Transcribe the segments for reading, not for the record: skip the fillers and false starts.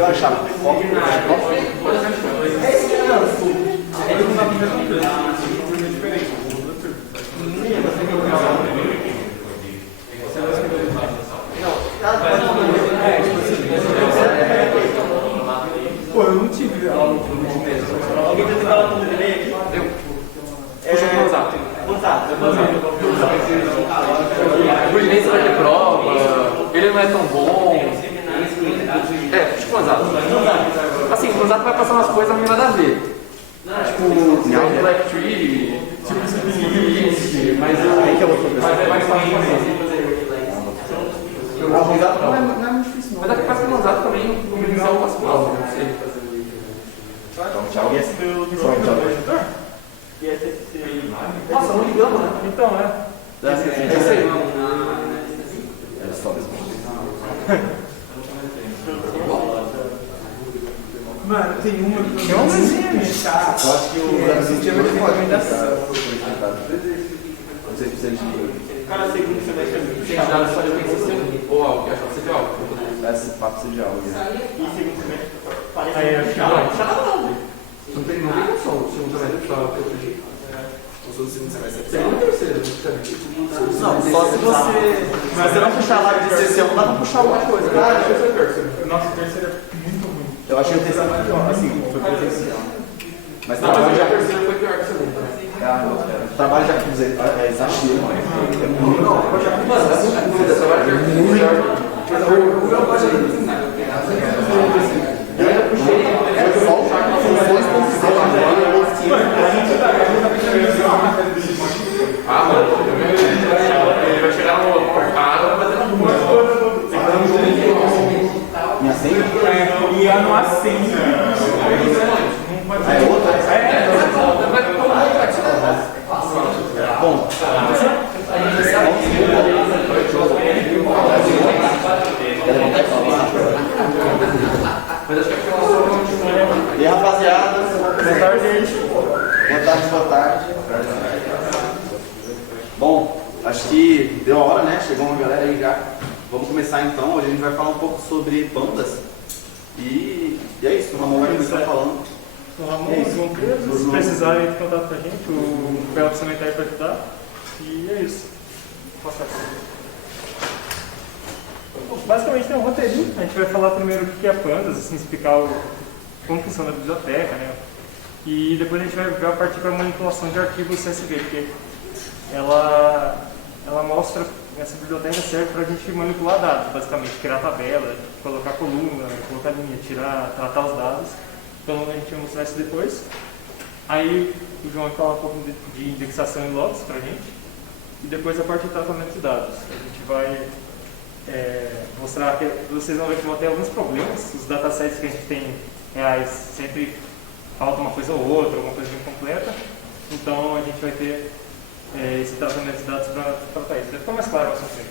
eu achava foco. Pô, eu não tive aula no começo. Alguém já teve aula com o delay aqui? Eu. Puxa o WhatsApp. O Inês vai ter prova, ele não é tão bom. Puxa o WhatsApp. Assim, o WhatsApp vai passar umas coisas meio nada a ver. Tipo, Black Tree, tipo Split, mas é mais fácil fazer. Não é muito difícil, não. Mas daqui parece que o WhatsApp também no inicial faz prova, não sei. Tchau. Nossa, não ligamos, né? Então, Eu sei, não. Mano, tem uma que eu não sei. Eu acho que o tinha muito recomendação. Não sei se precisa de. Cara, segundo semestre é muito Tem chato. dados só de PCC ou algo, que acho que você tem algo. Esse papo seja de aula. E segundo semestre parece Aí, muito acho chato. Não tem noção, o segundo semestre só PCC. O segundo semestre é Segundo e terceiro, Não, só se você. Se você não puxar lá de CC1, dá pra puxar alguma coisa. Nossa, o terceiro é muito ruim. Eu achei o terceiro mais pior, assim, foi presencial. Mas não, mas trabalho o já. terceiro foi pior que o segundo, né? Trabalho já com exagero, mas é muito. Mano, é muito ruim, trabalho de arquiteto. Mas o meu pode ser. Eu ainda puxei só o chaco nas funções mano, ele vai chegar no portado, vai fazer uma Minha senha? E ano acende. É outra? Bom, e aí, rapaziada? Boa tarde, gente. Boa tarde. Bom, acho que deu a hora, né? Chegou uma galera aí já. Vamos começar então. Hoje a gente vai falar um pouco sobre pandas. E é isso, o Ramon vai começar falando. Sou o Ramon, João Pedro. Se precisarem, entre em contato com a gente. O Felps também está aí para ajudar. E é isso. Vou passar aqui. Basicamente tem um roteirinho. A gente vai falar primeiro o que é pandas, assim, explicar como funciona a biblioteca, né? E depois a gente vai partir para a manipulação de arquivos CSV, porque ela mostra, essa biblioteca serve para a gente manipular dados, basicamente, criar tabela, colocar coluna, colocar linha, tratar os dados. Então a gente vai mostrar isso depois. Aí o João vai falar um pouco de indexação em logs para a gente. E depois a parte de tratamento de dados. A gente vai mostrar que vocês vão ver que vão ter alguns problemas. Os datasets que a gente tem reais sempre falta uma coisa ou outra, alguma coisa incompleta. Então a gente vai ter esse tratamento de dados para tratar isso. Vai ficar mais claro mais pra frente.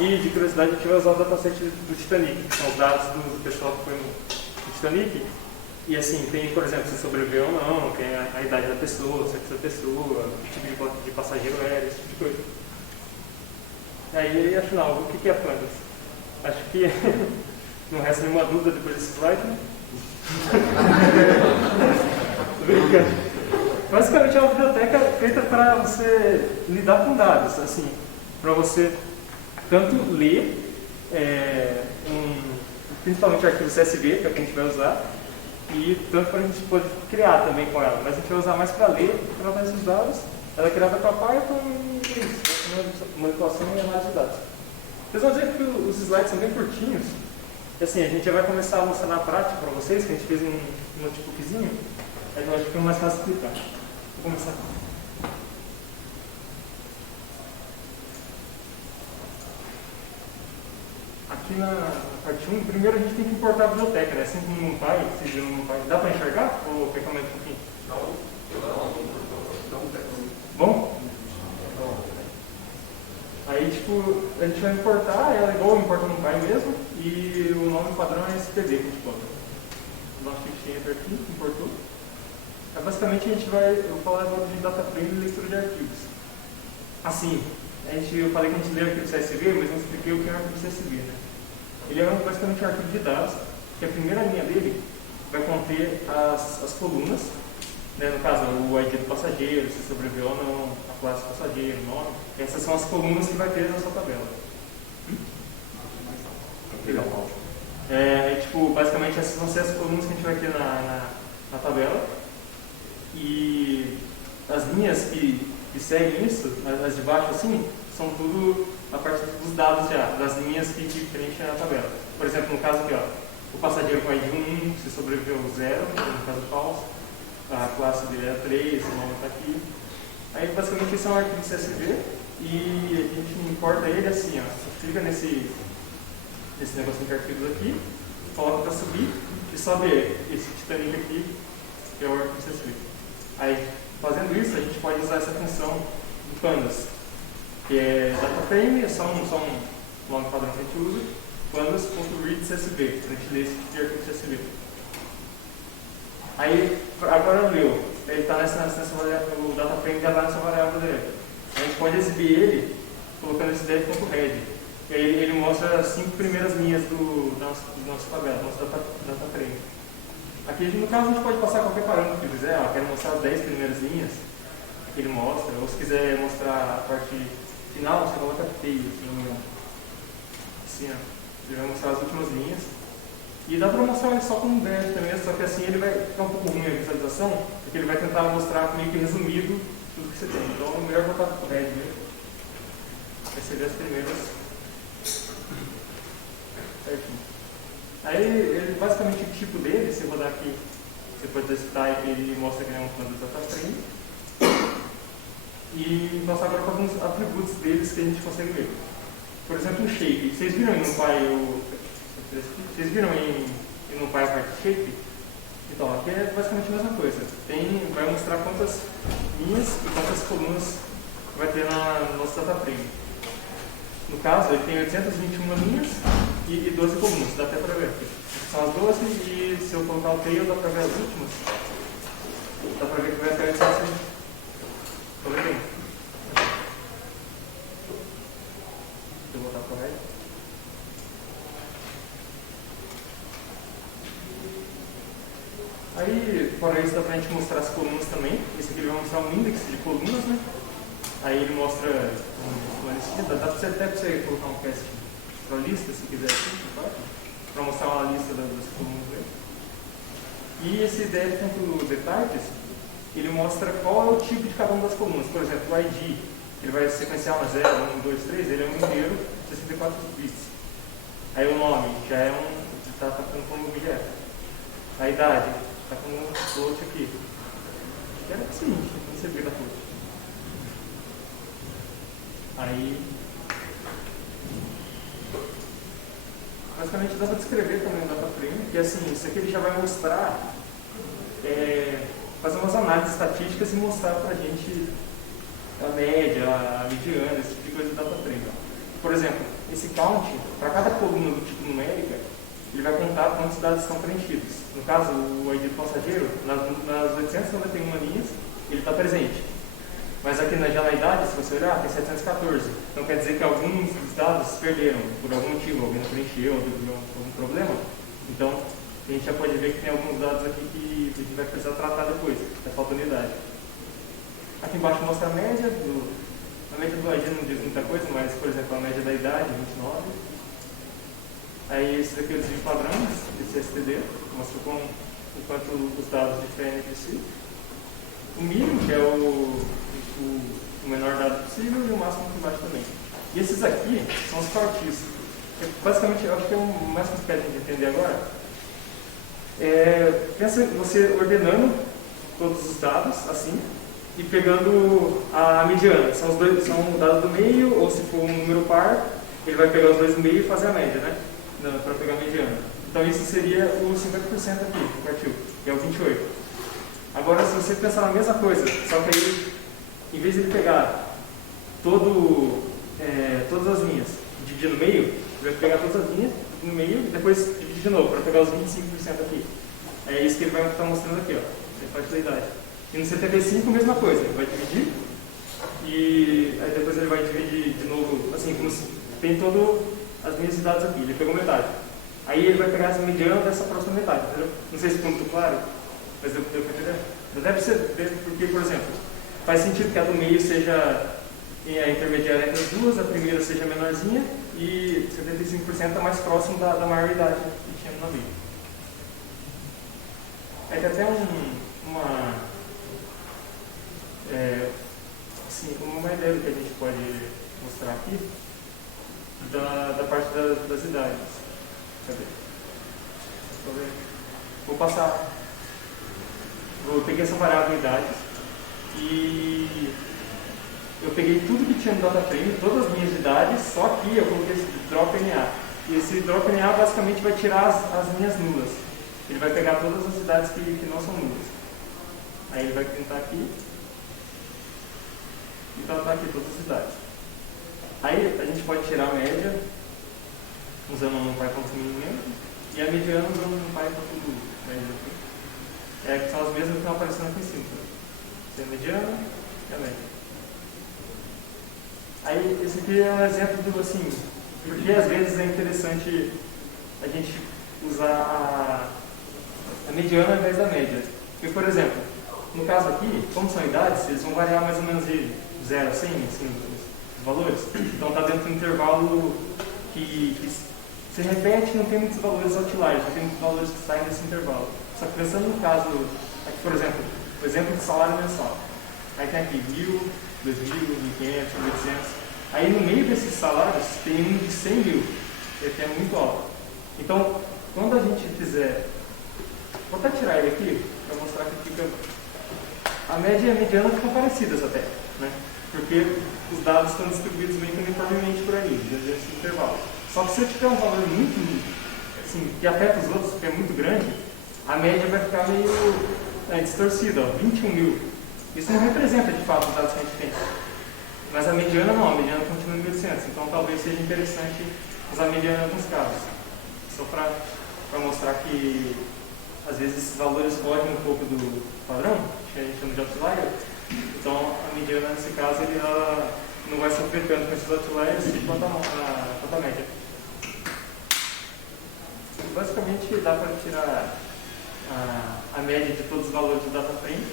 E de curiosidade a gente vai usar o dataset do Titanic, que são os dados do pessoal que foi no Titanic. E assim, tem, por exemplo, se sobreviveu ou não, tem a idade da pessoa, o sexo da pessoa, que tipo de passageiro era, esse tipo de coisa. Aí, afinal, o que é pandas? Acho que não resta nenhuma dúvida depois desse slide, né? Brincando. Basicamente é uma biblioteca feita para você lidar com dados, assim, para você tanto ler, principalmente arquivo CSV, que é o que a gente vai usar, e tanto para a gente poder criar também com ela, mas a gente vai usar mais para ler, para tratar esses dados. Ela é criada para Python e isso, manipulação e análise de dados. Vocês vão dizer que os slides são bem curtinhos, e assim, a gente já vai começar a mostrar na prática para vocês, que a gente fez um notebookzinho, aí eu acho que fica mais fácil explicar. Vou começar. Aqui na parte 1, primeiro a gente tem que importar a biblioteca, né? Assim como no NumPy, vocês viram no NumPy. Dá para enxergar? Ou fica mais um pouquinho? Bom? Aí, tipo, a gente vai importar, ela é igual importa no NumPy mesmo, e o nome padrão é STD que a gente bota. O nosso ficheiro aqui, importou. Aí, basicamente, eu vou falar agora de data frame e leitura de arquivos. Assim, eu falei que a gente lê arquivo CSV, mas não expliquei o que é um arquivo CSV, né? Ele é basicamente um arquivo de dados que a primeira linha dele vai conter as colunas, né, no caso o ID do passageiro, se sobreviveu ou não, a classe passageiro, o nome. Essas são as colunas que vai ter na sua tabela. Tipo, basicamente essas vão ser as colunas que a gente vai ter na tabela. E as linhas que seguem isso, as de baixo assim, são tudo a parte dos dados já, das linhas que preenchem a tabela. Por exemplo, no caso aqui, ó, o passageiro com ID 1, se sobreviveu 0, no caso falso, a classe dele é 3, o nome está aqui. Aí basicamente esse é um arquivo CSV e a gente importa ele assim, ó, você clica nesse negocinho de arquivos aqui, coloca para subir e sobe esse Titanic aqui, que é o arquivo CSV. Aí, fazendo isso, a gente pode usar essa função do pandas, que é dataframe, é só um nome padrão que a gente usa, pandas.read.csv, a gente lê esse tipo de arquivo CSV. Aí, agora leu, ele está nessa variável, o dataframe já está nessa variável dele. A gente pode exibir ele colocando esse def.head. E aí ele mostra as 5 primeiras linhas do nosso tabela, do nosso dataframe. Aqui, no caso, a gente pode passar qualquer parâmetro que quiser. Quero mostrar as 10 primeiras linhas, que ele mostra. Ou se quiser mostrar a parte final, você coloca feio, assim, ó. Ele vai mostrar as últimas linhas. E dá para mostrar ele só com um dash também, só que assim ele vai ficar um pouco ruim a visualização, porque ele vai tentar mostrar meio que resumido tudo que você tem. Então é melhor botar com o red mesmo. Vai ser as primeiras. Certinho. Aí, ele, basicamente, o tipo dele, se eu rodar aqui, você pode testar, ele mostra que ele é um plano de dataframe. E passar agora para alguns atributos deles que a gente consegue ver. Por exemplo, o shape. Vocês viram em NumPy Vocês viram em NumPy a parte shape? Então, aqui é basicamente a mesma coisa. Vai mostrar quantas linhas e quantas colunas vai ter no nosso dataframe. No caso, ele tem 821 linhas e 12 colunas, dá até para ver aqui. São as 12 e se eu colocar o tail dá para ver as últimas. Dá para ver que vai até 820. Tô vendo bem. Deixa eu botar para aí. Aí, fora isso, dá pra gente mostrar as colunas também. Esse aqui ele vai mostrar um índice de colunas, né? Aí ele mostra uma listinha, dá até pra você colocar um cast para lista, se quiser, para mostrar uma lista das colunas dele. E esse dev.detypes, ele mostra qual é o tipo de cada uma das colunas. Por exemplo, o ID, ele vai sequenciar uma 0, 1, 2, 3, ele é um inteiro, 64 bits. Aí o nome, já é tá ficando como objeto. A idade, está com um float aqui. Era o seguinte, não sei o que da float. Aí, basicamente dá para descrever também o dataframe, que assim, isso aqui ele já vai mostrar, fazer umas análises estatísticas e mostrar para a gente a média, a mediana, esse tipo de coisa do dataframe. Por exemplo, esse count, para cada coluna do tipo numérica, ele vai contar quantos dados estão preenchidos. No caso, o ID do passageiro, nas 891 linhas, ele está presente. Mas aqui já na idade, se você olhar, tem 714. Então quer dizer que alguns dos dados se perderam por algum motivo, alguém não preencheu, algum problema. Então a gente já pode ver que tem alguns dados aqui que a gente vai precisar tratar depois, da falta de unidade. Aqui embaixo mostra a média a média do ID não diz muita coisa, mas por exemplo a média da idade, 29. Aí esse daqui é o desvio padrão, esse STD, mostra o quanto os dados diferem entre si. O mínimo, que é o menor dado possível, e o máximo aqui embaixo também. E esses aqui são os partis. Basicamente, eu acho que é o mais complicado de entender agora. Pensa você ordenando todos os dados, assim, e pegando a mediana. São o dado do meio, ou se for um número par, ele vai pegar os dois do meio e fazer a média, né? Para pegar a mediana. Então isso seria o 50% aqui, que partiu, que é o 28. Agora, se você pensar na mesma coisa, só que aí, em vez de ele pegar todas as linhas e dividir no meio, ele vai pegar todas as linhas no meio e depois dividir de novo, para pegar os 25% aqui. É isso que ele vai estar mostrando aqui, ó, a parte da idade. E no 75, a mesma coisa, ele vai dividir e aí depois ele vai dividir de novo, assim, como se tem todas as linhas de dados aqui, ele pegou metade. Aí ele vai pegar essa mediana dessa próxima metade, entendeu? Não sei se ficou muito claro, mas deu para entender? Deve ser, porque, por exemplo, faz sentido que a do meio seja a intermediária entre as duas, a primeira seja menorzinha e 75% é mais próximo da maioridade que tinha no meio. Aí tem até uma ideia que a gente pode mostrar aqui da parte das idades. Cadê? Vou passar. Eu peguei essa variável idade e eu peguei tudo que tinha no DataFrame, todas as minhas idades, só que eu coloquei esse drop NA. E esse drop NA basicamente vai tirar as linhas nulas. Ele vai pegar todas as idades que não são nulas. Aí ele vai pintar aqui e tratar aqui todas as idades. Aí a gente pode tirar a média usando um Python mesmo e a mediana usando um Python tudo médio aqui. Que são as mesmas que estão aparecendo aqui em cima. Essa é a mediana e a média. Aí esse aqui é um exemplo do assim, porque às vezes é interessante a gente usar a mediana ao invés da média. Porque, por exemplo, no caso aqui, como são idades, eles vão variar mais ou menos de 0 a 100, assim, os valores. Então está dentro do intervalo que se repete, não tem muitos valores outliers, não tem muitos valores que saem desse intervalo. Só que pensando no caso, aqui por exemplo, o exemplo de salário mensal. Aí tem aqui 1.000, 2.000, 1.500, 1.800. Aí no meio desses salários tem um de 100 mil, que é muito alto. Então, quando a gente fizer... Vou até tirar ele aqui, para mostrar que fica... A média e a mediana ficam parecidas até, né? Porque os dados estão distribuídos bem uniformemente por ali, dentro desse intervalo. Só que se eu tiver um valor muito, assim, que afeta os outros, porque é muito grande, a média vai ficar meio distorcida, ó, 21 mil. Isso não representa de fato os dados que a gente tem. Mas a mediana não, a mediana continua em 1.800. Então talvez seja interessante usar a mediana em alguns casos. Só para mostrar que às vezes esses valores fogem um pouco do padrão, que a gente chama de outlier. Então a mediana nesse caso ela não vai sofrer tanto com esses outliers quanto a média. Basicamente dá para tirar a média de todos os valores do DataFrame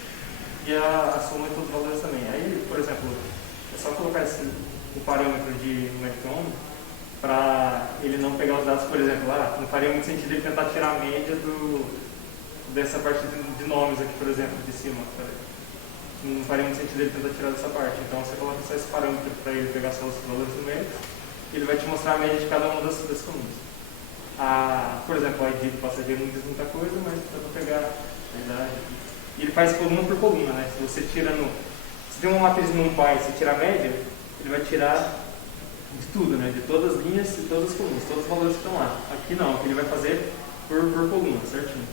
e a soma de todos os valores também. Aí, por exemplo, é só colocar o parâmetro de Medcom para ele não pegar os dados, por exemplo, lá, não faria muito sentido ele tentar tirar a média dessa parte de nomes aqui, por exemplo, de cima. Não faria muito sentido ele tentar tirar dessa parte. Então você coloca só esse parâmetro para ele pegar só os valores numéricos e ele vai te mostrar a média de cada uma das colunas. Por exemplo, a ID do passageiro não diz muita coisa, mas dá para pegar a idade. E ele faz coluna por coluna, né? Se você tira se tem uma matriz NumPy, você tira a média, ele vai tirar de tudo, né? De todas as linhas e todas as colunas, todos os valores que estão lá. Aqui não, aqui ele vai fazer por coluna, certinho.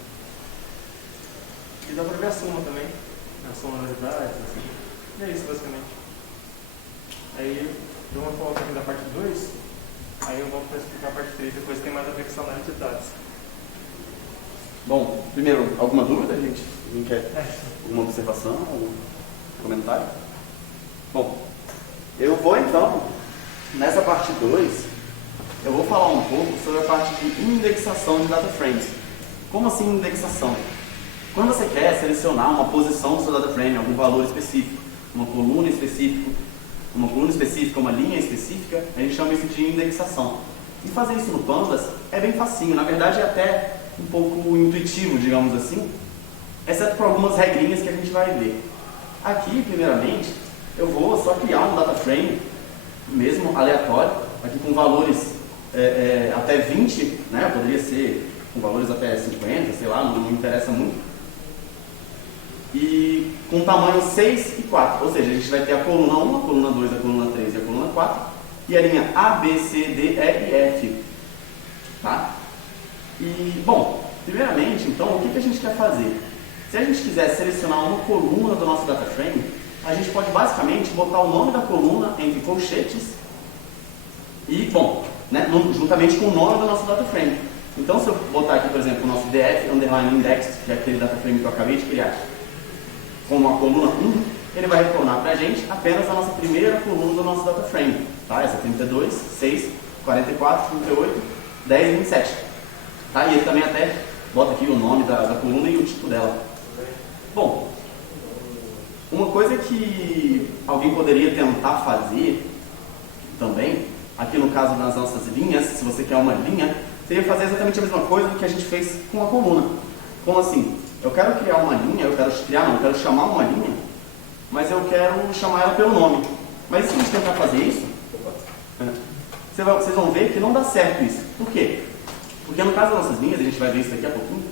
E dá para ver a soma também, a soma das idades, assim. E é isso basicamente. Aí, vamos falar um pouquinho da parte 2. Aí eu volto para explicar a parte 3, depois tem mais a ver com essa análise de dados. Bom, primeiro, alguma dúvida, gente? Alguém quer alguma observação, algum comentário? Bom, eu vou então, nessa parte 2, eu vou falar um pouco sobre a parte de indexação de data frames. Como assim indexação? Quando você quer selecionar uma posição do seu data frame, algum valor específico, uma coluna específica, uma linha específica, a gente chama isso de indexação. E fazer isso no Pandas é bem facinho, na verdade é até um pouco intuitivo, digamos assim, exceto por algumas regrinhas que a gente vai ver. Aqui, primeiramente, eu vou só criar um data frame, mesmo aleatório, aqui com valores até 20, né? Poderia ser com valores até 50, sei lá, não me interessa muito. E com tamanho 6 e 4, ou seja, a gente vai ter a coluna 1, a coluna 2, a coluna 3 e a coluna 4 e a linha A, B, C, D, E e F, tá? E, bom, primeiramente, então, o que a gente quer fazer? Se a gente quiser selecionar uma coluna do nosso data frame, a gente pode basicamente botar o nome da coluna entre colchetes e, bom, né, juntamente com o nome do nosso data frame. Então, se eu botar aqui, por exemplo, o nosso DF underline index, que é aquele data frame que eu acabei de criar, como a coluna 1, ele vai retornar para a gente apenas a nossa primeira coluna do nosso data frame, tá? Essa 32, 6, 44, 38, 10 e 27. Tá? E ele também até bota aqui o nome da coluna e o tipo dela. Bom, uma coisa que alguém poderia tentar fazer também, aqui no caso das nossas linhas, se você quer uma linha, seria fazer exatamente a mesma coisa que a gente fez com a coluna. Como assim? Eu quero criar uma linha, eu quero chamar uma linha, mas eu quero chamar ela pelo nome. Mas se a gente tentar fazer isso, vocês vão ver que não dá certo isso. Por quê? Porque no caso das nossas linhas, a gente vai ver isso daqui a pouquinho,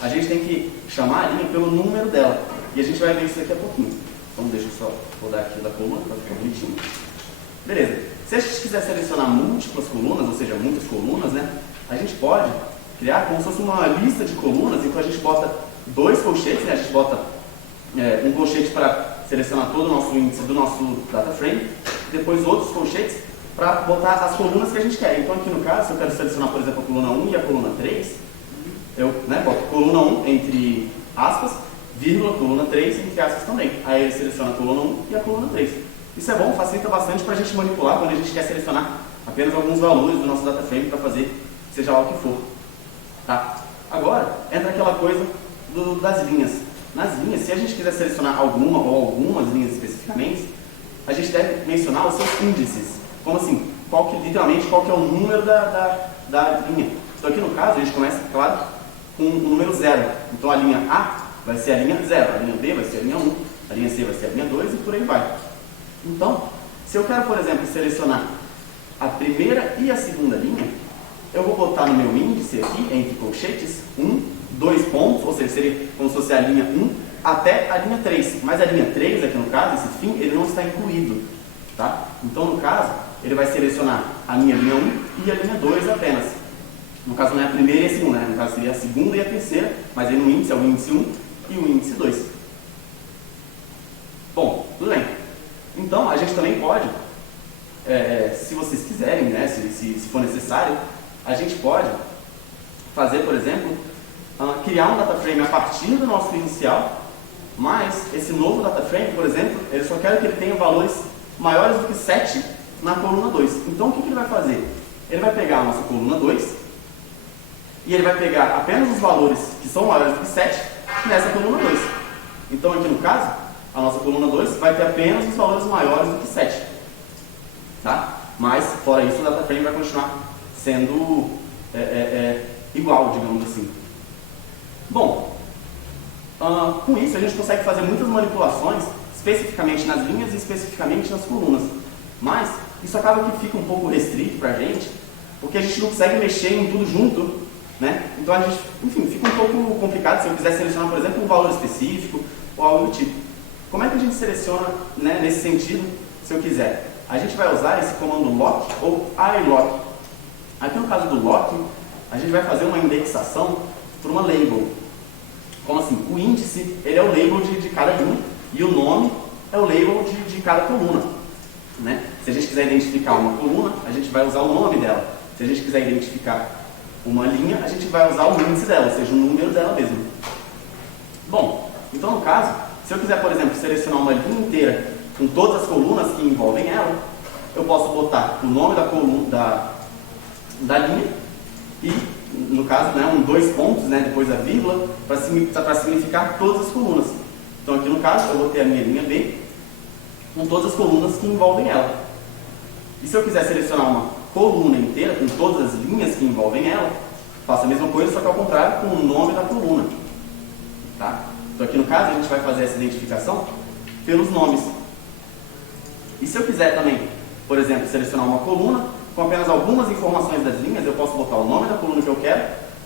a gente tem que chamar a linha pelo número dela. E a gente vai ver isso daqui a pouquinho. Então deixa eu só rodar aqui da coluna para ficar bonitinho. Beleza. Se a gente quiser selecionar múltiplas colunas, ou seja, muitas colunas, né? A gente pode criar como se fosse uma lista de colunas, então a gente bota 2 colchetes, né? A gente bota um colchete para selecionar todo o nosso índice do nosso data frame, depois outros colchetes para botar as colunas que a gente quer. Então aqui no caso, se eu quero selecionar, por exemplo, a coluna 1 e a coluna 3, eu boto coluna 1 entre aspas, vírgula, coluna 3 entre aspas também. Aí ele seleciona a coluna 1 e a coluna 3. Isso é bom, facilita bastante para a gente manipular quando a gente quer selecionar apenas alguns valores do nosso data frame para fazer seja lá o que for. Tá? Agora, entra aquela coisa das linhas. Nas linhas, se a gente quiser selecionar alguma ou algumas linhas especificamente, a gente deve mencionar os seus índices. Como assim? Literalmente, qual que é o número da linha. Então aqui no caso, a gente começa, claro, com o número 0. Então a linha A vai ser a linha 0, a linha B vai ser a linha 1, a linha C vai ser a linha 2 e por aí vai. Então, se eu quero, por exemplo, selecionar a primeira e a segunda linha, eu vou botar no meu índice aqui, entre colchetes, 1, 2 pontos, ou seja, seria como se fosse a linha 1 até a linha 3. Mas a linha 3, aqui no caso, esse fim, ele não está incluído. Tá? Então, no caso, ele vai selecionar a minha linha 1 e a linha 2 apenas. No caso, não é a primeira e a segunda, né? No caso, seria a segunda e a terceira, mas aí no índice é o índice 1 e o índice 2. Bom, tudo bem. Então, a gente também pode, se vocês quiserem, né, se for necessário, a gente pode fazer, por exemplo, criar um data frame a partir do nosso inicial, mas esse novo data frame, por exemplo, ele só quer que ele tenha valores maiores do que 7 na coluna 2. Então, o que ele vai fazer? Ele vai pegar a nossa coluna 2 e ele vai pegar apenas os valores que são maiores do que 7 nessa coluna 2. Então, aqui no caso, a nossa coluna 2 vai ter apenas os valores maiores do que 7. Tá? Mas, fora isso, o data frame vai continuar sendo igual, digamos assim. Bom, com isso a gente consegue fazer muitas manipulações, especificamente nas linhas e especificamente nas colunas. Mas isso acaba que fica um pouco restrito para a gente, porque a gente não consegue mexer em tudo junto, né? Então a gente, enfim, fica um pouco complicado se eu quiser selecionar, por exemplo, um valor específico ou algo do tipo. Como é que a gente seleciona, né, nesse sentido, se eu quiser? A gente vai usar esse comando lock ou ilock. Aqui no caso do lock, a gente vai fazer uma indexação por uma label. Como assim? O índice, ele é o label de cada linha e o nome é o label de cada coluna. Né? Se a gente quiser identificar uma coluna, a gente vai usar o nome dela. Se a gente quiser identificar uma linha, a gente vai usar o índice dela, ou seja, o número dela mesmo. Bom, então no caso, se eu quiser, por exemplo, selecionar uma linha inteira com todas as colunas que envolvem ela, eu posso botar o nome da coluna da linha e, no caso, né, 2 pontos, né, depois a vírgula, para significar todas as colunas. Então aqui no caso, eu vou ter a minha linha B com todas as colunas que envolvem ela. E se eu quiser selecionar uma coluna inteira com todas as linhas que envolvem ela, faço a mesma coisa, só que ao contrário, com o nome da coluna. Tá? Então aqui no caso, a gente vai fazer essa identificação pelos nomes. E se eu quiser também, por exemplo, selecionar uma coluna com apenas algumas informações das linhas, eu posso botar o nome da coluna que eu quero,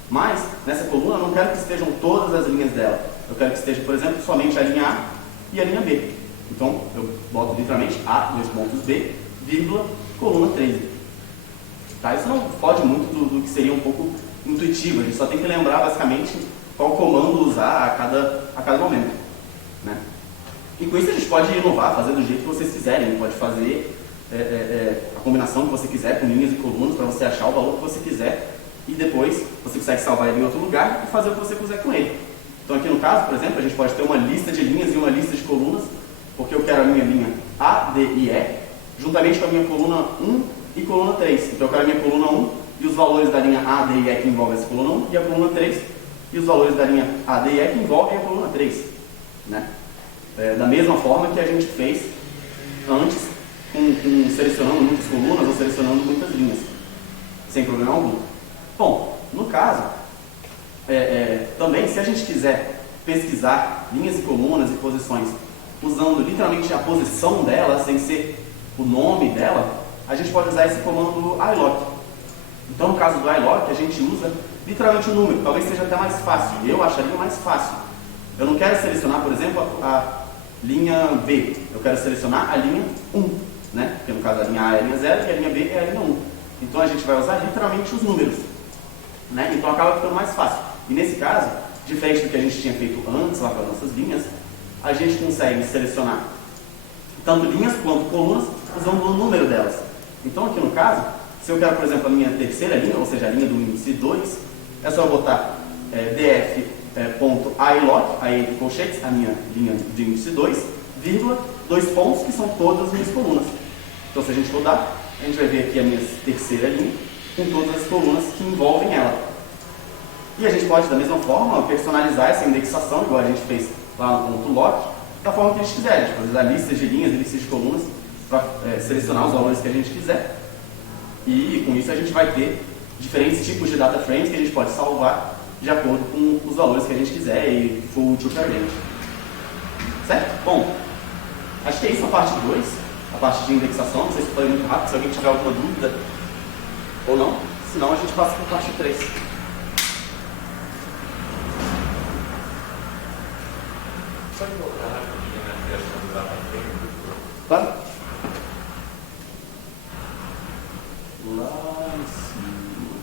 mas nessa coluna eu não quero que estejam todas as linhas dela. Eu quero que esteja, por exemplo, somente a linha A e a linha B. Então, eu boto literalmente A, 2 pontos B, vírgula, coluna 13. Tá? Isso não foge muito do que seria um pouco intuitivo, a gente só tem que lembrar basicamente qual comando usar a cada momento. Né? E com isso a gente pode inovar, fazer do jeito que vocês quiserem, pode fazer a combinação que você quiser com linhas e colunas para você achar o valor que você quiser e depois você consegue salvar ele em outro lugar e fazer o que você quiser com ele. Então aqui no caso, por exemplo, a gente pode ter uma lista de linhas e uma lista de colunas, porque eu quero a minha linha A, D e E, juntamente com a minha coluna 1 e coluna 3. Então eu quero a minha coluna 1 e os valores da linha A, D e E que envolvem essa coluna 1 e a coluna 3, e os valores da linha A, D e E que envolvem a coluna 3. Né? Da mesma forma que a gente fez antes, selecionando muitas colunas ou selecionando muitas linhas, sem problema algum. Bom, no caso, também, se a gente quiser pesquisar linhas e colunas e posições usando literalmente a posição dela, sem ser o nome dela, a gente pode usar esse comando iloc. Então, no caso do iloc, a gente usa literalmente o número, talvez seja até mais fácil. Eu acharia mais fácil. Eu não quero selecionar, por exemplo, a linha B, eu quero selecionar a linha 1, né? Porque no caso a linha A é a linha 0 e a linha B é a linha 1. Então a gente vai usar literalmente os números, né? Então acaba ficando mais fácil. E nesse caso, diferente do que a gente tinha feito antes lá com as nossas linhas, a gente consegue selecionar tanto linhas quanto colunas usando o número delas. Então aqui no caso, se eu quero, por exemplo, a minha terceira linha, ou seja, a linha do índice 2, é só eu botar df.iloc, aí entre colchetes, a minha linha de índice 2, vírgula, 2 pontos, que são todas as minhas colunas. Então se a gente rodar, a gente vai ver aqui a minha terceira linha, com todas as colunas que envolvem ela. E a gente pode, da mesma forma, personalizar essa indexação, igual a gente fez lá no ponto loc, da forma que a gente quiser. A gente pode usar listas de linhas e listas de colunas para selecionar os valores que a gente quiser. E com isso a gente vai ter diferentes tipos de data frames que a gente pode salvar de acordo com os valores que a gente quiser e for útil para a gente. Certo? Bom, acho que é isso a parte 2, a parte de indexação. Não sei se foi muito rápido, se alguém tiver alguma dúvida ou não. Senão a gente passa para a parte 3. Pode voltar rapidinho na criação do data frame? Claro? Lá em cima.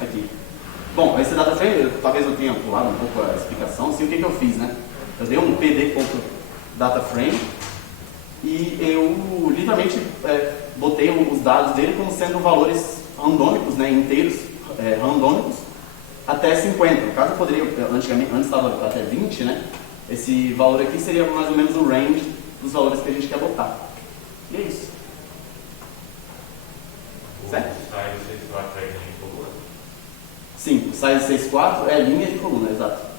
Aqui. Bom, esse data frame, talvez eu tenha pulado um pouco a explicação. Assim, o que eu fiz, né? Eu dei um pd.dataframe e eu literalmente botei os dados dele como sendo valores randômicos, né? Inteiros randômicos, até 50. No caso, eu poderia, antes estava até 20, né? Esse valor aqui seria mais ou menos o range dos valores que a gente quer botar. E é isso. Certo? O size 64 é linha de coluna? Sim, o size 64 é linha de coluna, exato.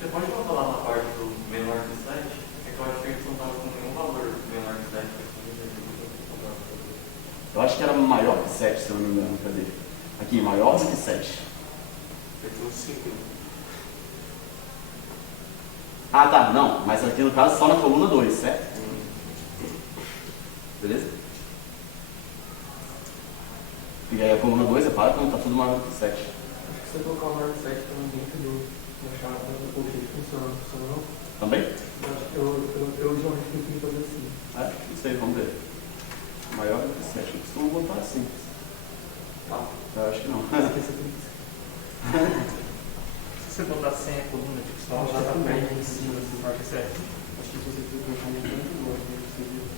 Você pode voltar lá na parte do menor que 7? É que eu acho que a gente não estava com nenhum valor menor que 7. Eu acho que era maior que 7, se eu não me engano. Cadê? Aqui, maior do que 7. Tem uns 5. Ah, tá. Não, mas aqui no caso só na coluna 2, certo? Beleza? E aí a coluna 2 repara quando está tudo maior do que 7. Acho que se você colocar o maior que 7 também dentro da chave do colchete funciona, não funciona não? Também? Eu geralmente prefiro fazer assim. Não sei, vamos ver. Maior do que 7. Eu costumo botar assim. Tá. Eu acho que não. Se você botar sem a coluna, tipo, só lá na frente em cima do marca 7. Acho que se você for colocar muito longe,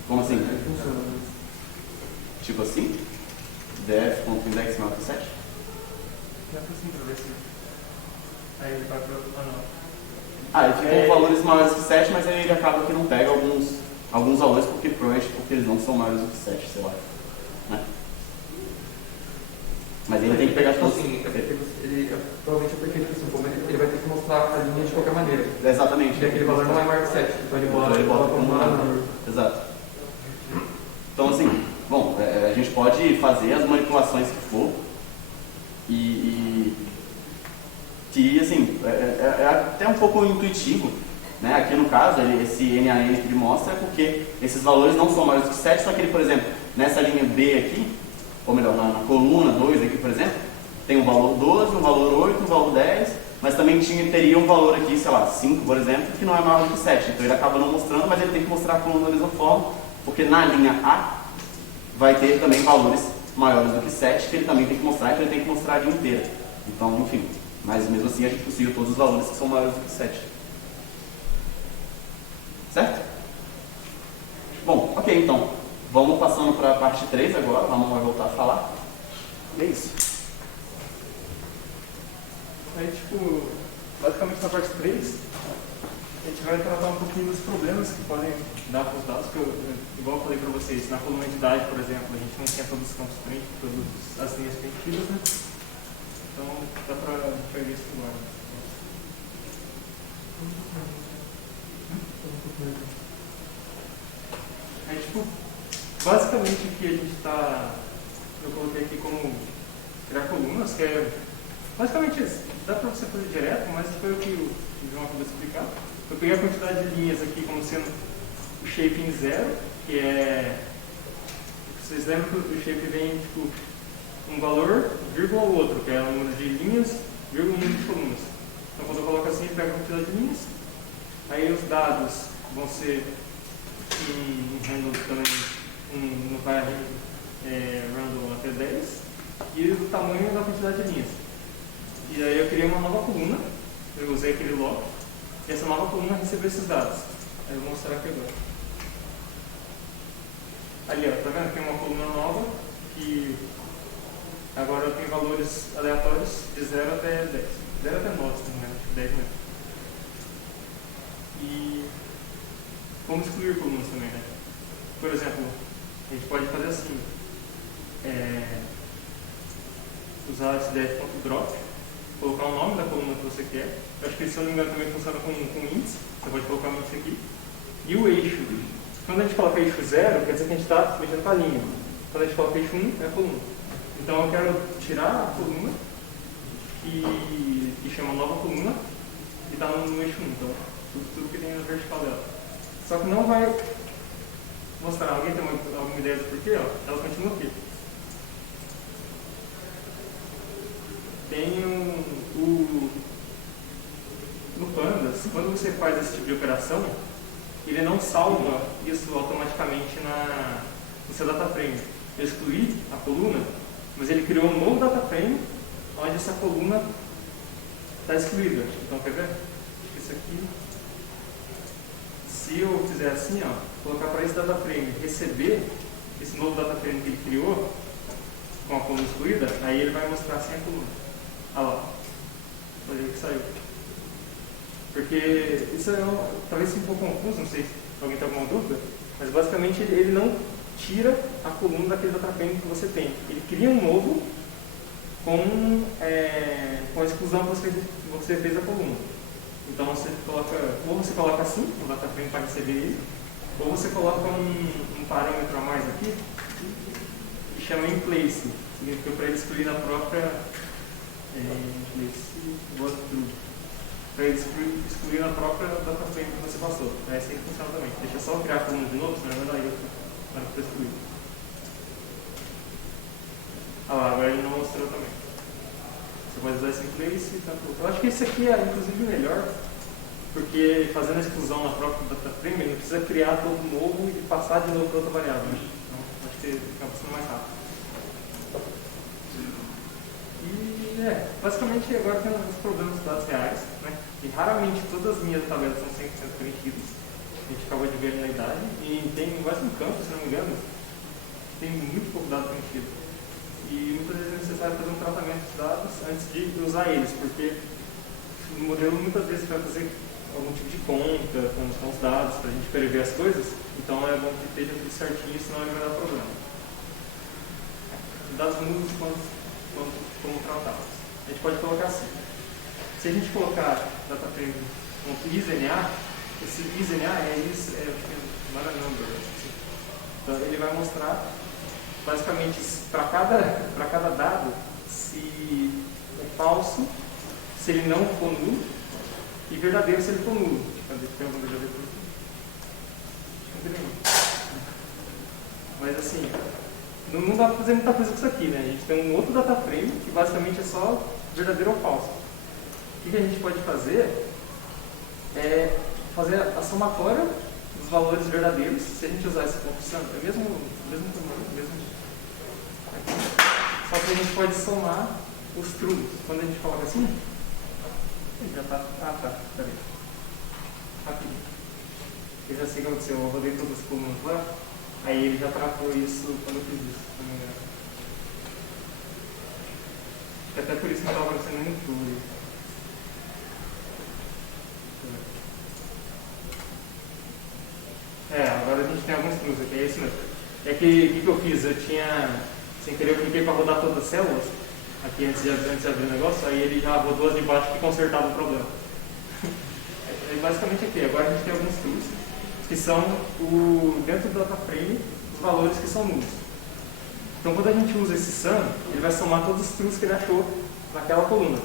Como assim? funciona. Né? Tipo assim? df.index maior que 7? Já foi assim pra ver se. Aí ele vai para outro. Ah, não. Ah, ele ficou valores maiores que 7, mas aí ele acaba que não pega alguns valores provavelmente porque eles não são maiores do que 7, sei lá. Né? Mas ele tem que pegar todos. Assim, ele provavelmente é perfeito assim, como ele vai ter que mostrar a linha de qualquer maneira. Exatamente. E aquele valor não é maior que 7, então ele bota como uma. Exato. Então assim, bom, a gente pode fazer as manipulações que for e assim, é até um pouco intuitivo, né? Aqui no caso, esse NaN que ele mostra é porque esses valores não são maiores que 7, só que ele, por exemplo, nessa linha B aqui, ou melhor, na coluna 2 aqui, por exemplo, tem um valor 12, um valor 8, um valor 10, mas também teria um valor aqui, sei lá, 5, por exemplo, que não é maior do que 7. Então ele acaba não mostrando, mas ele tem que mostrar a coluna da mesma forma, porque na linha A vai ter também valores maiores do que 7, que ele também tem que mostrar, então ele tem que mostrar a linha inteira. Então, enfim, mas mesmo assim a gente conseguiu todos os valores que são maiores do que 7. Certo? Bom, ok, então, vamos passando para a parte 3 agora, o Ramon vai voltar a falar. E é isso. Aí, tipo, basicamente na parte 3, a gente vai tratar um pouquinho dos problemas que podem dar para os dados, que igual eu falei para vocês, na coluna de idade, por exemplo, a gente não tinha todos os campos preenchidos, todas as linhas preenchidas, né? Então dá para a gente vai ver isso agora. É tipo, basicamente o que a gente está, eu coloquei aqui como criar colunas, que é basicamente isso. Dá para você fazer direto, mas foi o que o João acabou de explicar. Eu peguei a quantidade de linhas aqui como sendo o shape em 0, que é... Vocês lembram que o shape vem tipo um valor, vírgula o outro, que é o número de linhas, vírgula o número de colunas. Então quando eu coloco assim, eu pego a quantidade de linhas, aí os dados vão ser um handle também, no vai random até 10, e o tamanho da quantidade de linhas. E aí eu criei uma nova coluna, eu usei aquele log, e essa nova coluna recebeu esses dados. Aí eu vou mostrar aqui agora. Ali, ó, tá vendo? Tem uma coluna nova que agora eu tenho valores aleatórios de 0 até 10. 0 até 9, se não me engano, 10 mesmo. E como excluir colunas também, né? Por exemplo, a gente pode fazer assim, usar esse def.drop, colocar o nome da coluna que você quer. Eu acho que, se eu não me engano, também funciona com índice. Você pode colocar um índice aqui. E o eixo. Quando a gente coloca eixo 0, quer dizer que a gente está mexendo com a linha. Quando a gente coloca eixo 1, é a coluna. Então eu quero tirar a coluna, que chama nova coluna, e está no eixo 1. Então, tudo que tem na vertical dela. Só que não vai mostrar. Alguém tem alguma ideia do porquê? Ó, ela continua aqui. Tem no Pandas, quando você faz esse tipo de operação, ele não salva isso automaticamente no seu data frame. Eu excluí a coluna, mas ele criou um novo data frame onde essa coluna está excluída. Então, quer ver? Acho que isso aqui, se eu fizer assim, ó, colocar para esse data frame receber esse novo data frame que ele criou com a coluna excluída, aí ele vai mostrar assim a coluna. Olha lá, olha o que saiu. Porque isso talvez seja um pouco confuso, não sei se alguém tem alguma dúvida, mas basicamente ele não tira a coluna daquele data frame que você tem. Ele cria um novo com a exclusão que você fez da coluna. Então você coloca, ou você coloca assim, o data frame para receber ele, ou você coloca um parâmetro a mais aqui, que chama inplace, significa para ele excluir na própria para ele excluir na própria data frame que você passou. É assim que funciona também. Deixa eu só criar a coluna de novo, senão vai dar aí para excluir. Ah lá, agora ele não mostrou também. Você pode usar esse inplace e tanto. Eu acho que esse aqui é inclusive melhor, porque fazendo a exclusão na própria data frame, ele não precisa criar todo novo e passar de novo para outra variável. Né? Então, acho que acaba sendo mais rápido. Basicamente agora tem os problemas dos dados reais, né? E raramente todas as minhas tabelas são 100% preenchidas. A gente acabou de ver na idade. E tem mais um campo, se não me engano, tem muito pouco dado preenchido. E muitas vezes é necessário fazer um tratamento dos dados antes de usar eles, porque no modelo muitas vezes você vai fazer algum tipo de conta com os dados para a gente prever as coisas. Então é bom que esteja tudo certinho, senão ele vai dar problema. Dados nulos como tratá-los. A gente pode colocar assim. Se a gente colocar data frame com isNA, esse isNA não é number. Então ele vai mostrar basicamente para cada dado se é falso, se ele não for nulo, e verdadeiro se ele for nulo. Cadê? Tem algum verdadeiro por aqui? Mas assim, não dá para fazer muita coisa com isso aqui, né? A gente tem um outro data frame que basicamente é só verdadeiro ou falso. O que a gente pode fazer é fazer a somatória dos valores verdadeiros. Se a gente usar esse ponto santo, é o mesmo tamanho, só que a gente pode somar os trues. Quando a gente coloca assim, já tá. Peraí. Rapidinho. Eu já sei o que aconteceu, eu rodei todas as colunas lá. Aí ele já tratou isso quando eu fiz isso, se não me engano. Até por isso que não estava aparecendo muito. tem alguns truques aqui, é isso mesmo. É que eu fiz? Eu tinha, sem querer, eu cliquei para rodar todas as células, aqui antes de abrir o negócio, aí ele já rodou as de baixo que consertava o problema. É basicamente aqui, agora a gente tem alguns truques, que são, dentro do data frame, os valores que são nulos. Então quando a gente usa esse sum, ele vai somar todos os truques que ele achou naquela coluna.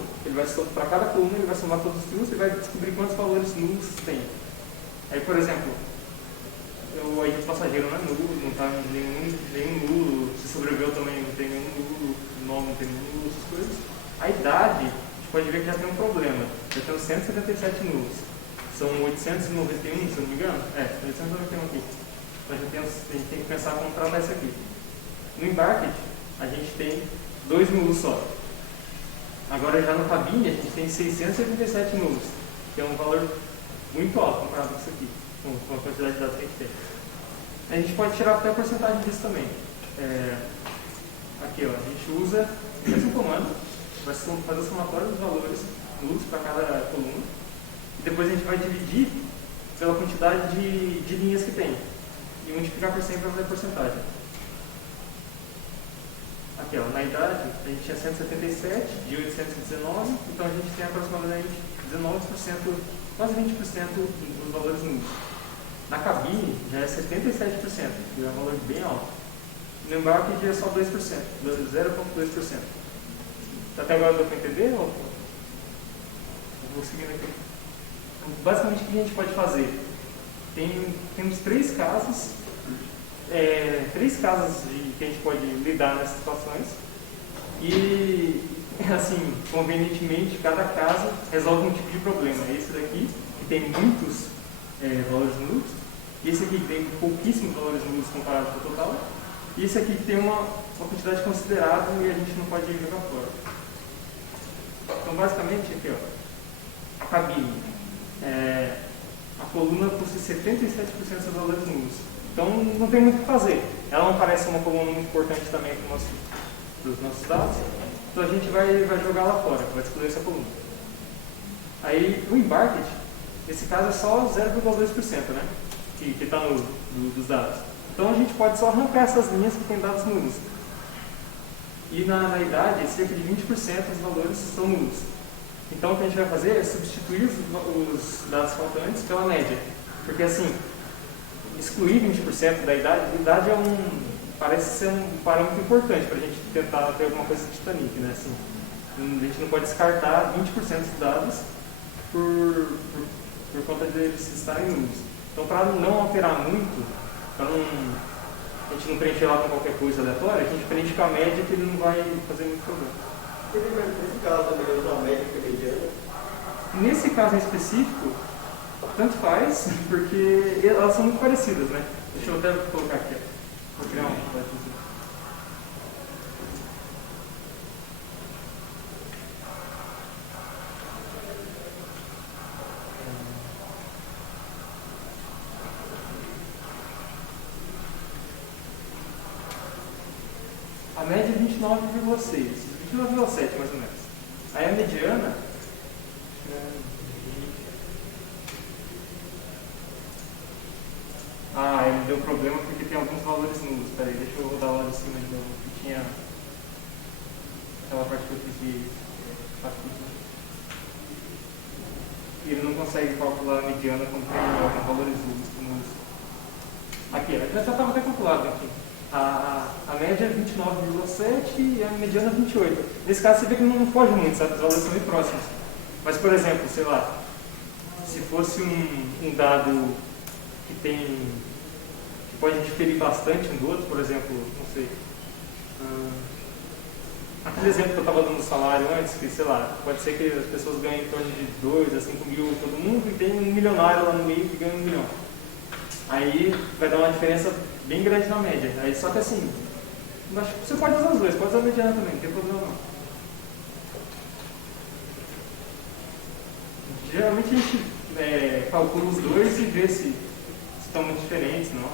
Para cada coluna ele vai somar todos os truques e vai descobrir quantos valores nulos tem. Aí, por exemplo, o agente passageiro não é nulo, não está nenhum nulo, se sobreviveu também não tem nenhum nulo, o nome não tem nenhum nulo, essas coisas. A idade, a gente pode ver que já tem um problema. Já temos 177 nulos. São 891, se eu não me engano. 891 aqui. Então a gente tem que pensar como tratar isso aqui. No Embarked, a gente tem 2 nulos só. Agora já no Cabine, a gente tem 687 nulos, que é um valor muito alto comparado com isso aqui, com a quantidade de dados que a gente tem. A gente pode tirar até a porcentagem disso também. Aqui, ó, a gente usa o mesmo comando, vai fazer o somatório dos valores nulos para cada coluna, e depois a gente vai dividir pela quantidade de linhas que tem, e multiplicar por 100 para fazer a porcentagem. Aqui, ó, na idade, a gente tinha 177 de 819, então a gente tem aproximadamente 19%, quase 20% dos valores nulos. Na cabine já é 77%, que é um valor bem alto. No embarque já é só 2%, 0,2%. Até agora deu para entender? Ou vou seguindo aqui. Basicamente, o que a gente pode fazer? Temos 3 casos. 3 casos que a gente pode lidar nessas situações e, assim, convenientemente, cada caso resolve um tipo de problema. Esse daqui, que tem muitos valores nulos, esse aqui que tem pouquíssimos valores nulos comparado com o total, e esse aqui que tem uma quantidade considerável e a gente não pode jogar fora. Então, basicamente, aqui, ó, a cabine, a coluna possui 77% dos valores nulos. Então não tem muito o que fazer. Ela não parece uma coluna muito importante também para os nossos dados. Então a gente vai jogar lá fora, vai excluir essa coluna. Aí o Embarked, nesse caso é só 0,2%, né? Que está dos dados. Então a gente pode só arrancar essas linhas que tem dados nulos. E na idade, cerca de 20% dos valores são nulos. Então o que a gente vai fazer é substituir os dados faltantes pela média. Porque assim, excluir 20% da idade, a idade parece ser um parâmetro importante para a gente tentar ter alguma coisa de Titanic, né? Assim, a gente não pode descartar 20% dos dados por conta de eles estarem nulos. Então, para não alterar muito, para a gente não preencher lá com qualquer coisa aleatória, a gente preenche com a média que ele não vai fazer muito problema. Nesse caso também usa a média que é mediana? Nesse caso em específico, tanto faz, porque elas são muito parecidas, né? Deixa eu até colocar aqui, vou criar um. A média é 29,6, 29,7 mais ou menos. Aí a mediana ele deu problema porque tem alguns valores nulos. Peraí, deixa eu rodar lá de cima de novo, que tinha aquela parte que eu fiz de e ele não consegue calcular a mediana quando tem alguns valores nulos. Aqui, já estava até calculado aqui. A média é 29,7 e a mediana é 28. Nesse caso você vê que não foge muito, sabe? Os valores são muito próximos. Mas, por exemplo, sei lá, se fosse um dado que pode diferir bastante um do outro, por exemplo, não sei, aquele exemplo que eu estava dando do salário antes, que sei lá, pode ser que as pessoas ganhem em torno de 2 a 5 mil todo mundo e tem um milionário lá no meio que ganha 1 milhão. Aí vai dar uma diferença bem grande na média. Aí, só que assim, acho que você pode usar os dois, pode usar a mediana também, não tem problema não. Geralmente a gente calcula os dois e vê se estão muito diferentes, não.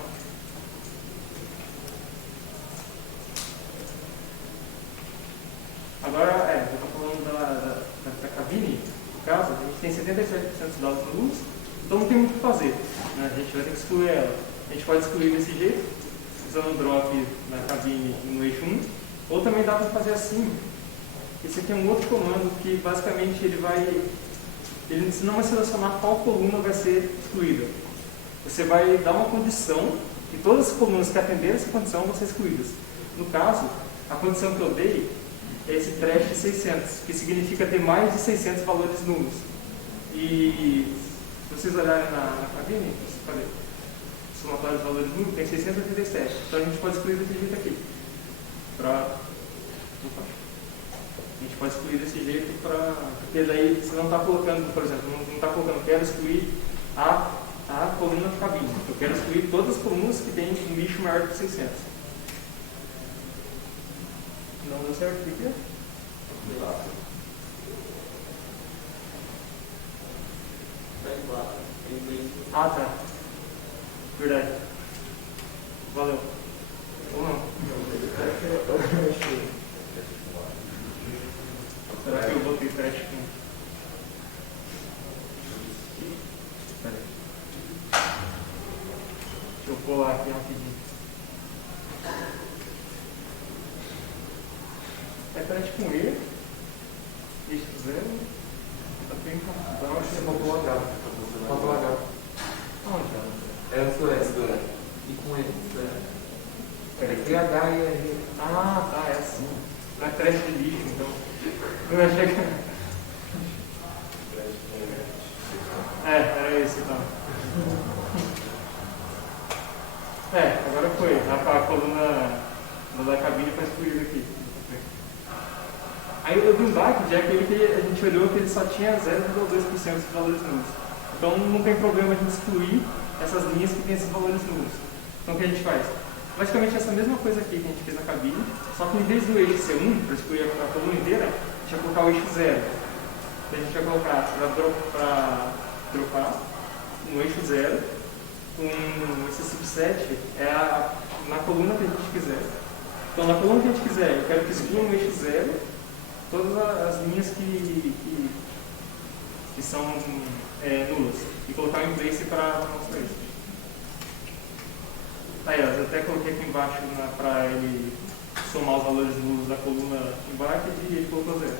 Agora, eu estou falando da cabine, no caso, a gente tem 77% dos dados nulos, então não tem muito o que fazer, né? A gente vai ter que excluir ela. A gente pode excluir desse jeito, usando o drop na cabine no eixo 1, ou também dá para fazer assim. Esse aqui é um outro comando que basicamente ele não vai selecionar qual coluna vai ser excluída. Você vai dar uma condição e todas as colunas que atenderem essa condição vão ser excluídas. No caso, a condição que eu dei é esse thresh 600, que significa ter mais de 600 valores nulos. E se vocês olharem na cabine, o somatório de valores nulos tem 687. Então a gente pode excluir desse jeito aqui. A gente pode excluir desse jeito porque daí você não está colocando, por exemplo, não está colocando, quero excluir a coluna de cabine. Eu quero excluir todas as colunas que têm um lixo maior que 600. Não deu certo aqui? Ah, tá. Verdade. Valeu. Ou não? Será que eu botei trash aqui? Peraí. Deixa eu pular aqui rapidinho. É trash com E. Eixo 0. Tá bem confusão. Acho que você botou o H. Botou o H. Onde? É o seu S. E com E. Peraí, tem H e R. Ah, tá, é assim. Não é trash de lixo, então. Eu achei que. Era isso então. Agora foi. A coluna da cabine foi excluída aqui. Aí o do embarque, já que a gente olhou que ele só tinha 0,2% de valores nulos. Então não tem problema a gente excluir essas linhas que tem esses valores nulos. Então o que a gente faz? Basicamente essa mesma coisa aqui que a gente fez na cabine, só que em vez do eixo ser 1, para excluir a coluna inteira, a gente vai colocar o eixo 0. Então a gente vai colocar para dropar no eixo 0, esse subset na coluna que a gente quiser. Então na coluna que a gente quiser, eu quero que exclua no eixo 0 todas as linhas que são nulas. E colocar o in place para mostrar isso. Aí, eu até coloquei aqui embaixo para ele somar os valores nulos da coluna embaixo e ele colocou 0.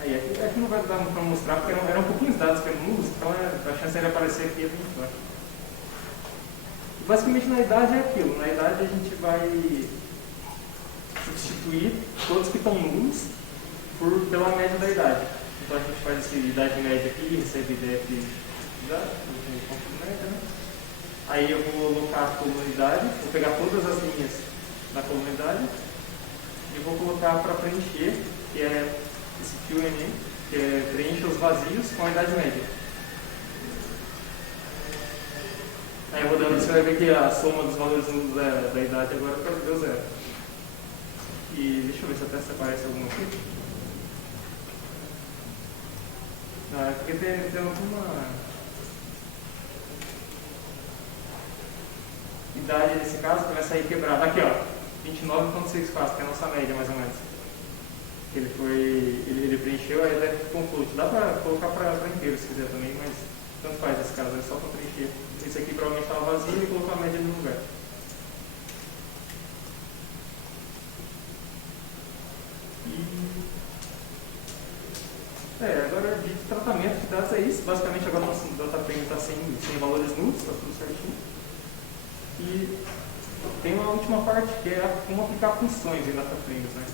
Aí, aqui não vai dar para mostrar, porque eram pouquinhos dados que eram nulos, então a chance de ele aparecer aqui é muito baixa. Basicamente, na idade é aquilo. Na idade, a gente vai substituir todos que estão nulos pela média da idade. Então, a gente faz essa idade média aqui, recebe def média, né? Aí eu vou alocar a comunidade, vou pegar todas as linhas da comunidade e vou colocar para preencher, que é esse QNA, que é preenche os vazios com a idade média. Aí rodando você vai ver que a soma dos valores nulos da idade agora deu 0. E deixa eu ver se até se aparece alguma aqui. Não, é porque tem alguma idade nesse caso que vai sair quebrada. Aqui ó, 29,64, que é a nossa média mais ou menos. Ele preencheu, aí deve concluir. Dá para colocar para inteiro se quiser também, mas tanto faz esse caso, é só para preencher. Esse aqui provavelmente estava vazio e colocou a média no lugar. Agora de tratamento de dados é isso. Basicamente agora o nosso dataframe está sem valores nulos, está tudo certinho. E tem uma última parte que é como aplicar funções em dataframes, né?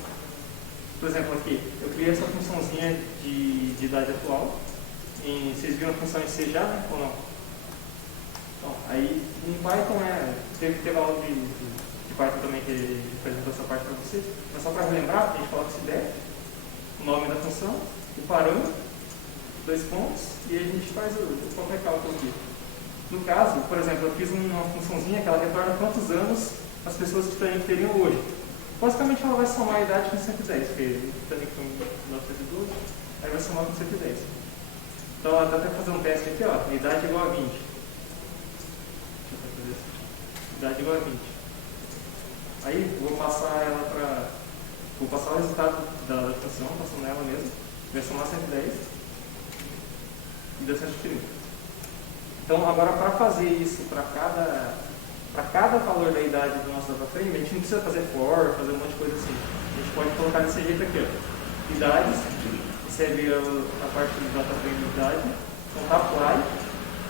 Por exemplo, aqui, eu criei essa funçãozinha de idade atual. Vocês viram a função em C já, né? Ou não? Então, aí em Python teve aula de Python também que apresentou essa parte para vocês. Mas só para relembrar, a gente coloca esse def, o nome da função, o parâmetro, 2 pontos, e aí a gente faz qualquer cálculo aqui. No caso, por exemplo, eu fiz uma funçãozinha que ela retorna quantos anos as pessoas teriam hoje. Basicamente ela vai somar a idade com 110, porque também foi em 1912, aí vai somar com 110. Então ela dá até fazer um teste aqui, ó, idade igual a 20. Deixa eu fazer isso. Idade igual a 20. Aí vou passar o resultado da função, passando ela mesmo, vai somar 110 e deu 130. Então, agora, para fazer isso para cada valor da idade do nosso data frame, a gente não precisa fazer for, fazer um monte de coisa assim. A gente pode colocar desse jeito aqui, ó. Idades, recebe a parte do data frame de idade, então apply,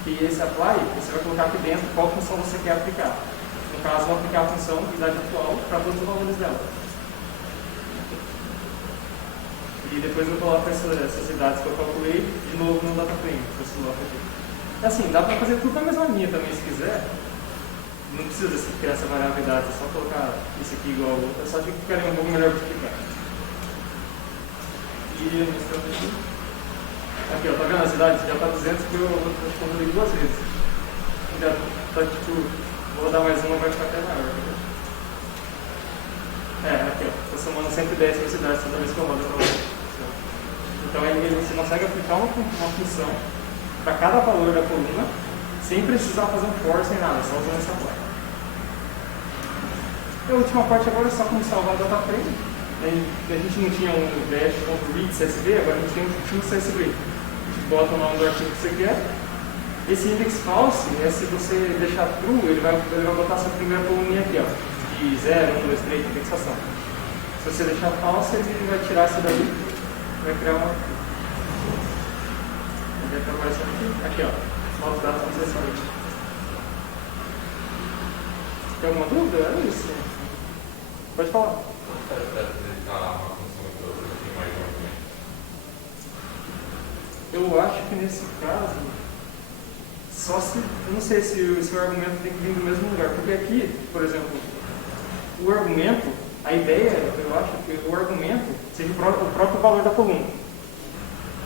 e esse apply, você vai colocar aqui dentro qual função você quer aplicar. No caso, vou aplicar a função idade atual para todos os valores dela. E depois eu coloco essas idades que eu calculei de novo no data frame, esse bloco aqui. Assim, dá para fazer tudo na mesma linha também, se quiser. Não precisa criar essa variabilidade, é só colocar isso aqui igual ao outro, é só que ficaria um pouco melhor para explicar. E aqui, ó, tá vendo as idades? Já tá 200 que eu calculei 2 vezes. Já tá tipo, vou dar mais uma, vai ficar até maior. Aqui, ó, tô somando 110 velocidades toda vez que eu rodo a prova. Então aí você consegue aplicar uma função para cada valor da coluna sem precisar fazer um for, sem nada, só usando essa placa. E a última parte agora é só como salvar a data frame. A gente não tinha um dash.read CSV, agora a gente tem um to CSV. A gente bota o nome do arquivo que você quer. Esse index false é se você deixar true, ele vai botar essa primeira coluninha aqui, ó, de 0, 1, 2, 3, indexação. Se você deixar false, ele vai tirar isso daí e vai criar uma arquivo. Onde é que tá aparecendo aqui? Aqui, ó. Só os dados necessários. Tem alguma dúvida? É isso. Pode falar. Eu acho que nesse caso, só se. Eu não sei se o argumento tem que vir do mesmo lugar. Porque aqui, por exemplo, o argumento, a ideia, eu acho que o argumento seja o próprio valor da coluna.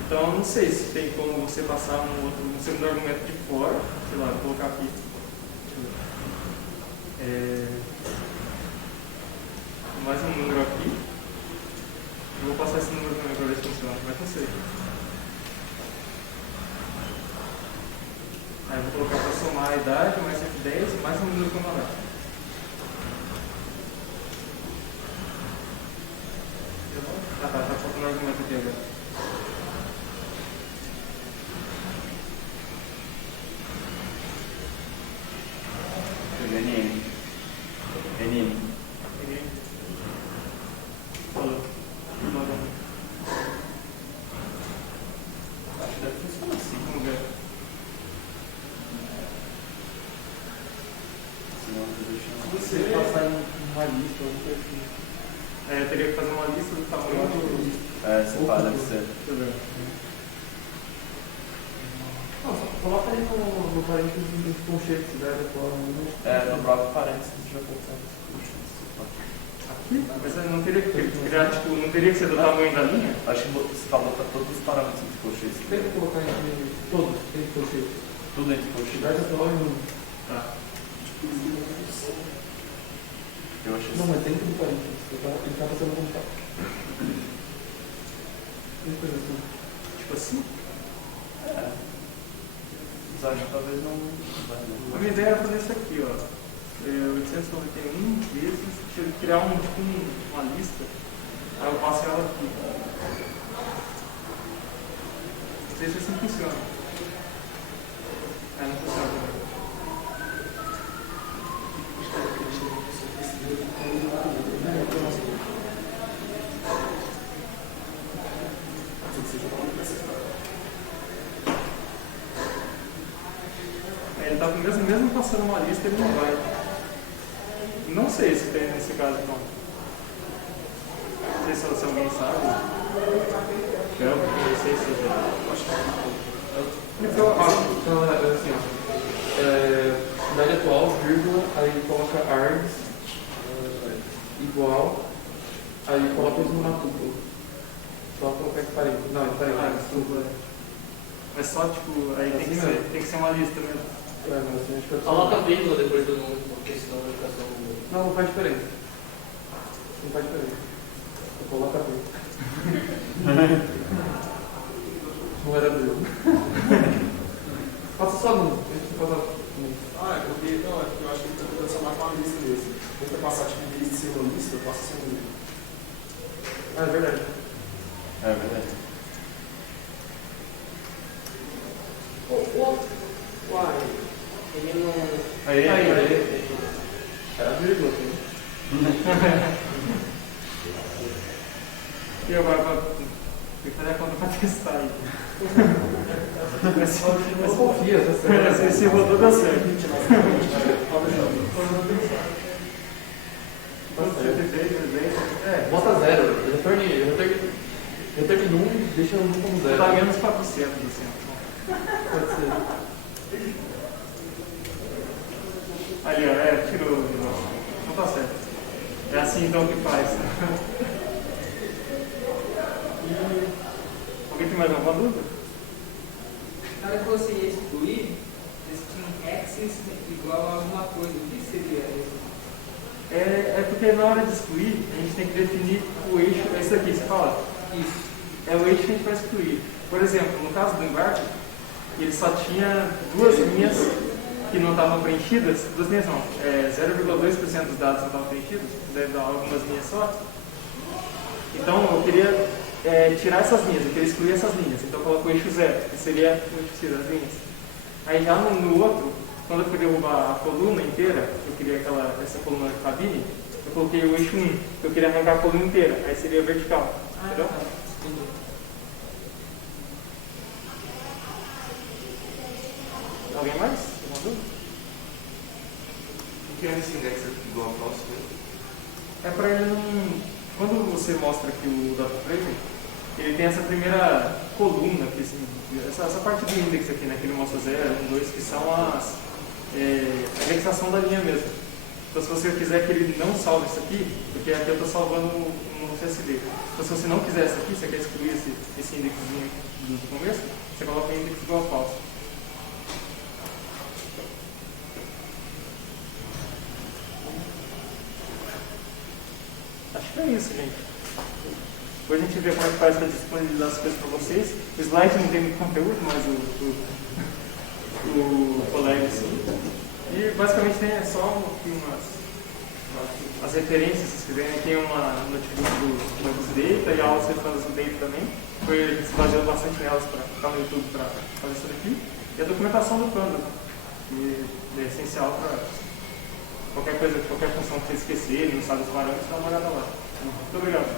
Então, eu não sei se tem como você passar um segundo argumento de fora, sei lá, vou colocar aqui. Mais um número aqui. Eu vou passar esse número também para ver se funciona, mas não sei. Aí eu vou colocar para somar a idade, mais 110, mais um número que eu mandar. Tá faltando um argumento aqui agora. NN. Acho que deve funcionar assim. Vamos ver. Se você passar em uma lista, alguma coisa assim. Eu teria que fazer uma lista do tamanho do. Separa, deve ser. Deixa eu ver. Não, só coloca aí no parênteses do conceito, se der No próprio parênteses já colocamos. Aqui? Mas não teria que criar, tipo, não teria que ser do tamanho da linha? Acho que você falou para todos os parâmetros de colchetes. Tem que colocar em todos, tem que conceito. Tudo entre colchetes. Idade atual e número. Tá. Eu achei Não, mas dentro do parênteses. Ele tá fazendo como tá. Tem coisa assim. Tipo assim? Mas acho que talvez não vai, né? A minha ideia era fazer isso aqui, ó. 891 vezes, deixa eu criar uma lista, aí eu passo ela aqui. Não sei se assim funciona. Não funciona também. Ele está mesmo passando uma lista, ele não vai. Não sei se tem nesse caso, então. Não sei se alguém sabe. Eu não sei se já. Então, assim, ó. Idade atual, vírgula, aí coloca args, igual, aí coloca isso numa tupla. Só colocar esse parênteses. Não, esse parênteses. Desculpa. Mas só, tipo, aí assim tem que ser uma lista mesmo. Coloca vírgula depois do número, porque senão vai ficar só um número. Não faz diferença. Não faz diferença. Eu coloco a vírgula. Não era vírgula. Passa só número. É porque não, eu acho que ele está transformar com uma lista desse. Tenta passar tipo em vez de ser uma lista, eu passo sem um número. É verdade. Uai, ele não... Aí. Era vírgula, assim. E eu agora tem que fazer a conta pra testar aí. Mas confia, tá certo. se rodou, dá certo. Bota 0. Retorne 1 e deixa 1 como 0. Dá menos 400 assim. Pode ser. Aí, ó, tirou o negócio. Não tá certo. É assim então que faz. Alguém tem mais alguma dúvida? Na hora que você ia excluir, eles tinham axis igual a alguma coisa. O que seria isso? É porque na hora de excluir, a gente tem que definir o eixo. É isso aqui, você fala? Isso. É o eixo que a gente vai excluir. Por exemplo, no caso do embarque, ele só tinha duas linhas que não estavam preenchidas. Duas linhas não, 0,2% dos dados não estavam preenchidos, deve dar algumas linhas só. Então eu queria tirar essas linhas, eu queria excluir essas linhas. Então eu coloco o eixo 0, que seria o eixo X das linhas. Aí já no outro, quando eu fui derrubar a coluna inteira, eu queria essa coluna de cabine, eu coloquei o eixo 1, que eu queria arrancar a coluna inteira, aí seria vertical. Entendeu? Alguém mais? Alguma dúvida? O que é esse index igual ao próximo? É para ele não... Quando você mostra aqui o data frame, ele tem essa primeira coluna, aqui, assim, essa parte do index aqui, né, que ele mostra 0, 1, 2, que são a indexação da linha mesmo. Então se você quiser que ele não salve isso aqui, porque aqui eu estou salvando no CSV. Então se você não quiser isso aqui, você quer excluir esse indexzinho do começo, você coloca index igual a falso. Acho que é isso, gente. Depois a gente vê como é que faz para disponibilizar as coisas para vocês. O slide não tem muito conteúdo, mas o colega sim. E basicamente tem só aqui as referências, se vocês quiserem. Tem uma notebook do Campus Data e aulas referentes do Data também. A gente se baseou bastante nelas para ficar no YouTube para fazer isso daqui. E a documentação do Panda, que é essencial para qualquer coisa, qualquer função que você esquecer, não sabe os parâmetros, dá uma olhada lá. Muito obrigado.